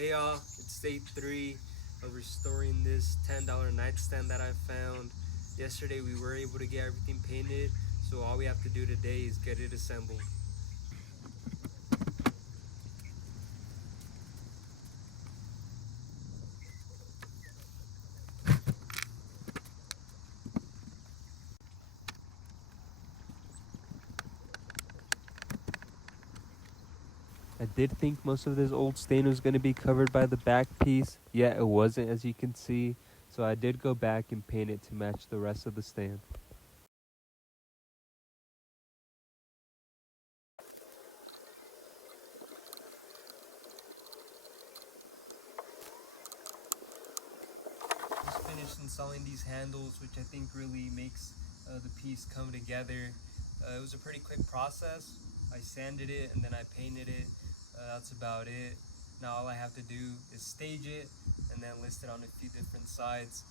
Hey y'all, it's day 3 of restoring this $10 nightstand that I found. Yesterday we were able to get everything painted, so all we have to do today is get it assembled. I did think most of this old stain was going to be covered by the back piece, yet it wasn't, as you can see, so I did go back and paint it to match the rest of the stand. Just finished installing these handles, which I think really makes the piece come together. It was a pretty quick process. I sanded it and then I painted it. That's about it. Now all I have to do is stage it and then list it on a few different sides.